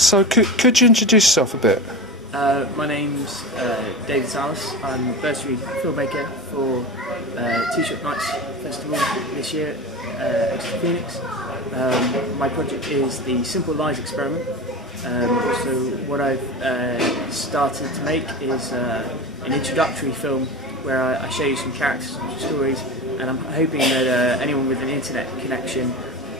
So could you introduce yourself a bit? My name's David Sallas. I'm a bursary filmmaker for T-Shirt Nights Festival this year at Phoenix. My project is the Simple Lies experiment. So what I've started to make is an introductory film where I show you some characters and stories, and I'm hoping that anyone with an internet connection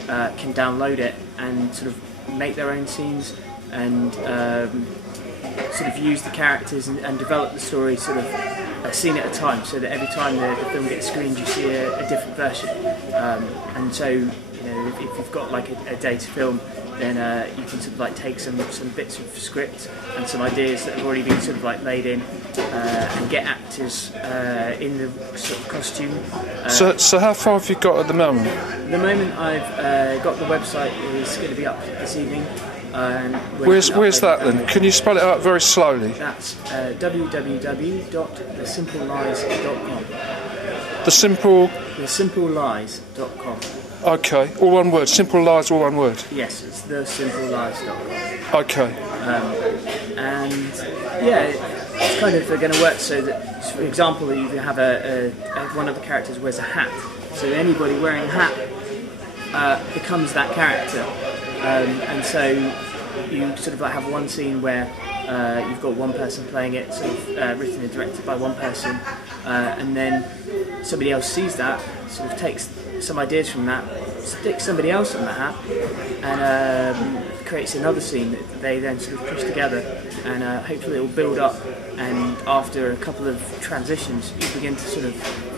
can download it and sort of make their own scenes and sort of use the characters and develop the story sort of a scene at a time, so that every time the film gets screened you see a different version. And so, you know, if you've got like a day to film, then you can sort of like take some bits of script and some ideas that have already been sort of like laid in and get actors in the sort of costume. So how far have you got at the moment? At the moment I've got the website is going to be up this evening. Where's that then? Can you spell it out very slowly? That's www.thesimpleLies.com. ThesimpleLies.com. Okay, all one word. Simple Lies, all one word. Yes, it's thesimpleLies.com. Okay. And yeah, it's kind of going to work so that, for example, you have one of the characters wears a hat, so anybody wearing a hat becomes that character. And so you sort of like have one scene where you've got one person playing it, sort of written and directed by one person, and then somebody else sees that, sort of takes some ideas from that, sticks somebody else on the hat, and creates another scene that they then sort of push together, and hopefully it will build up, and after a couple of transitions you begin to sort of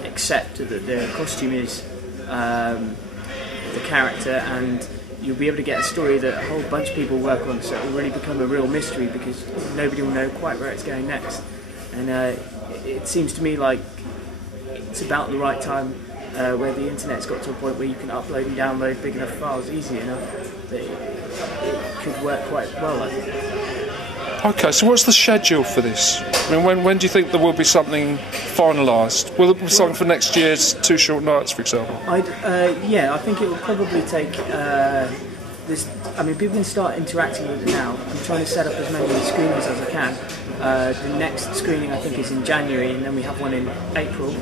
accept that the costume is the character, and you'll be able to get a story that a whole bunch of people work on, so it will really become a real mystery because nobody will know quite where it's going next. And it seems to me like it's about the right time where the internet's got to a point where you can upload and download big enough files easy enough that it could work quite well, I think. Okay, so what's the schedule for this? I mean, when do you think there will be something finalised? Will there be something for next year's Two Short Nights, for example? Yeah, I think it will probably take this. I mean, people can start interacting with it now. I'm trying to set up as many screenings as I can. The next screening I think is in January, and then we have one in April.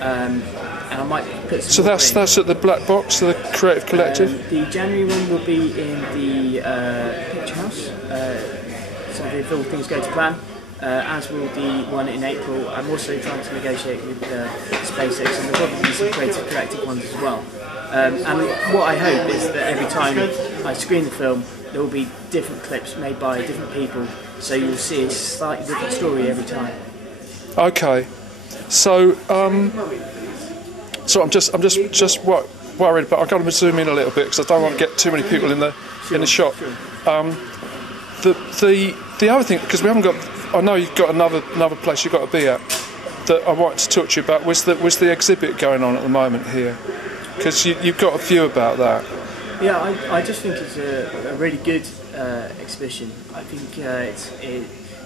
And I might put some. So that's at the Black Box, the Creative Collective. The January one will be in the Picture House. So if all things go to plan, as will the one in April. I'm also trying to negotiate with SpaceX, and there'll probably be some Creative Collective ones as well. And what I hope is that every time I screen the film, there will be different clips made by different people, so you'll see a slightly different story every time. Okay, so I'm just worried, but I've got to zoom in a little bit because I don't want to get too many people in the shot. Sure. The other thing, because we haven't got, I know you've got another place you've got to be at that I wanted to talk to you about was the exhibit going on at the moment here, because you've got a view about that. Yeah, I just think it's a really good exhibition. I think it's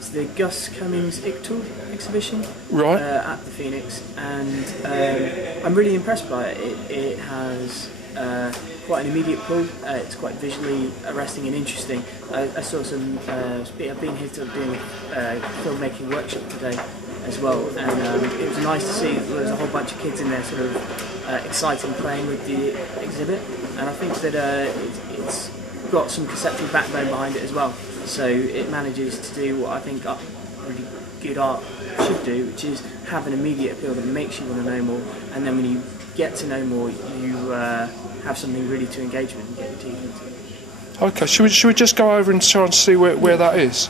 the Gus Cummings Ichtal exhibition, right, at the Phoenix, and I'm really impressed by it. It has quite an immediate pull. It's quite visually arresting and interesting. I saw some. I've been here to doing a filmmaking workshop today as well, and it was nice to see that there was a whole bunch of kids in there, sort of excited and playing with the exhibit. And I think that it's got some conceptual backbone behind it as well. So it manages to do what I think really good art should do, which is have an immediate appeal that makes you want to know more, and then when you get to know more, you have something really to engage with and get your teeth into. Okay, should we just go over and try and see where that is?